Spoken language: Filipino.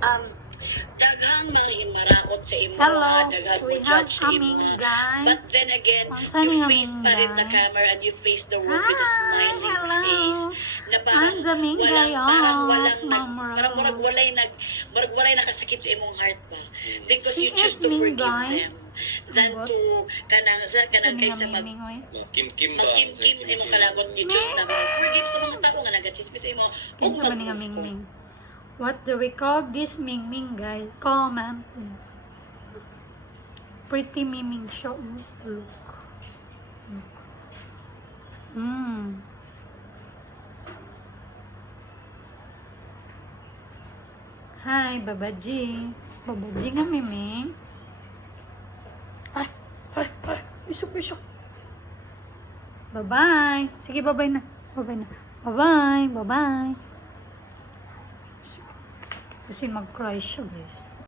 um, daghang mga himaraot sa imo, Hello, daghang we mo have judge sa imo. aming guy. But then again, Saan you yung face aming pa rin the guy? camera and you face the world with a smiling hello. face. Na I'm the main guy parang murag walay nakasakit sa imong heart ba? Because Si you choose S. to forgive Mingay. them than Ambot. to kanang kaysa Kim-kim ba? magkim-kim imong kalagot, you choose na forgive sa mga tao nga nagachismis sa imo. Kinsa man nga Mingming? What do we call this Mingming guy? Comment please. Pretty Miming show. Look. Hi, Babaji. Babaji nga, Miming. Ay. Isok. Bye-bye. Sige, bye-bye na. Bye-bye. Kasi mag-cry siya, guys.